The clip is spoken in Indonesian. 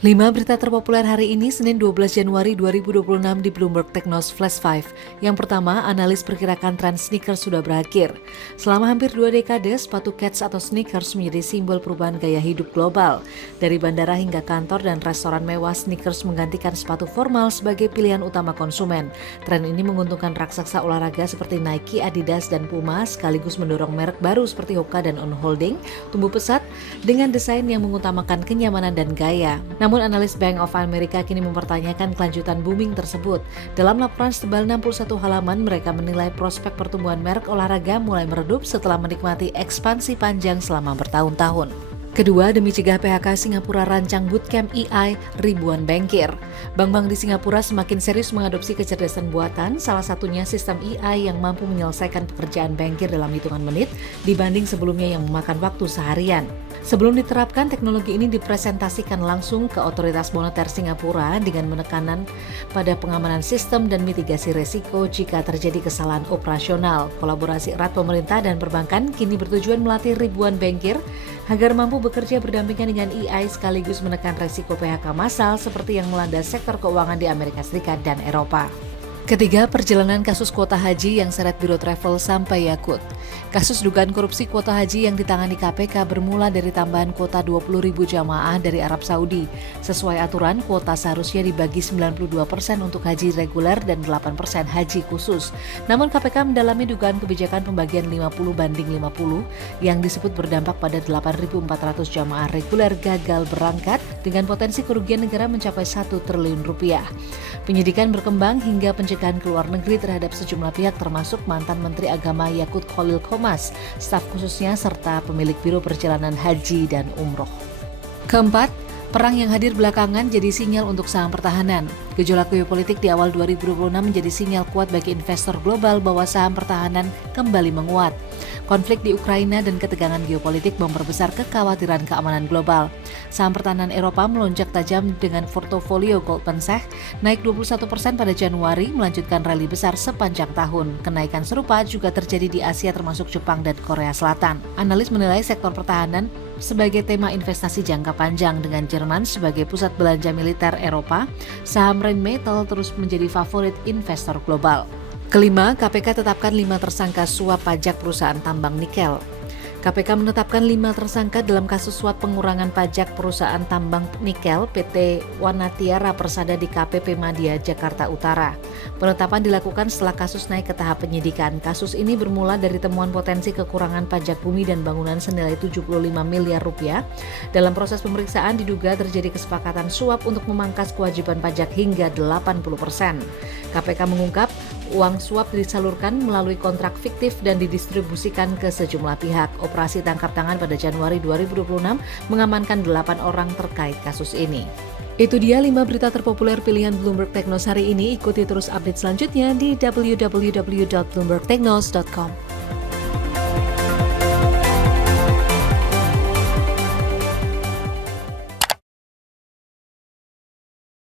5 berita terpopuler hari ini, Senin 12 Januari 2026 di Bloomberg Technos Flash 5. Yang pertama, analis perkirakan tren sneakers sudah berakhir. Selama hampir 2 dekade, sepatu kets atau sneakers menjadi simbol perubahan gaya hidup global. Dari bandara hingga kantor dan restoran mewah, sneakers menggantikan sepatu formal sebagai pilihan utama konsumen. Tren ini menguntungkan raksasa olahraga seperti Nike, Adidas, dan Puma, sekaligus mendorong merek baru seperti Hoka dan On Holding tumbuh pesat dengan desain yang mengutamakan kenyamanan dan gaya. Namun analis Bank of America kini mempertanyakan kelanjutan booming tersebut. Dalam laporan setebal 61 halaman, mereka menilai prospek pertumbuhan merek olahraga mulai meredup setelah menikmati ekspansi panjang selama bertahun-tahun. Kedua, demi cegah PHK, Singapura rancang bootcamp AI ribuan bankir. Bank-bank di Singapura semakin serius mengadopsi kecerdasan buatan, salah satunya sistem AI yang mampu menyelesaikan pekerjaan bankir dalam hitungan menit dibanding sebelumnya yang memakan waktu seharian. Sebelum diterapkan, teknologi ini dipresentasikan langsung ke otoritas moneter Singapura dengan menekanan pada pengamanan sistem dan mitigasi risiko jika terjadi kesalahan operasional. Kolaborasi erat pemerintah dan perbankan kini bertujuan melatih ribuan bankir agar mampu bekerja berdampingan dengan AI sekaligus menekan risiko PHK massal seperti yang melanda sektor keuangan di Amerika Serikat dan Eropa. Ketiga, perjalanan kasus kuota haji yang seret Biro Travel sampai Yakut. Kasus dugaan korupsi kuota haji yang ditangani KPK bermula dari tambahan kuota 20.000 jamaah dari Arab Saudi. Sesuai aturan, kuota seharusnya dibagi 92% untuk haji reguler dan 8% haji khusus. Namun KPK mendalami dugaan kebijakan pembagian 50/50 yang disebut berdampak pada 8.400 jamaah reguler gagal berangkat dengan potensi kerugian negara mencapai 1 triliun rupiah. Penyidikan berkembang hingga pencegahan ke luar negeri terhadap sejumlah pihak termasuk mantan Menteri Agama Yakut Khalil Qomas, staf khususnya serta pemilik Biro Perjalanan Haji dan Umroh. Keempat, perang yang hadir belakangan jadi sinyal untuk saham pertahanan. Gejolak geopolitik di awal 2026 menjadi sinyal kuat bagi investor global bahwa saham pertahanan kembali menguat. Konflik di Ukraina dan ketegangan geopolitik memperbesar kekhawatiran keamanan global. Saham pertahanan Eropa melonjak tajam dengan portofolio Goldman Sachs naik 21% pada Januari, melanjutkan rally besar sepanjang tahun. Kenaikan serupa juga terjadi di Asia termasuk Jepang dan Korea Selatan. Analis menilai sektor pertahanan sebagai tema investasi jangka panjang dengan Jerman sebagai pusat belanja militer Eropa. Saham Rheinmetall terus menjadi favorit investor global. Kelima, KPK tetapkan 5 tersangka suap pajak perusahaan tambang nikel. KPK menetapkan 5 tersangka dalam kasus suap pengurangan pajak perusahaan tambang nikel PT Wanatiara Persada di KPP Madia, Jakarta Utara. Penetapan dilakukan setelah kasus naik ke tahap penyidikan. Kasus ini bermula dari temuan potensi kekurangan pajak bumi dan bangunan senilai 75 miliar rupiah. Dalam proses pemeriksaan diduga terjadi kesepakatan suap untuk memangkas kewajiban pajak hingga 80%. KPK mengungkap uang suap disalurkan melalui kontrak fiktif dan didistribusikan ke sejumlah pihak. Operasi tangkap tangan pada Januari 2026 mengamankan 8 orang terkait kasus ini. Itu dia 5 berita terpopuler pilihan Bloomberg Technos hari ini. Ikuti terus update selanjutnya di www.bloombergtechnos.com.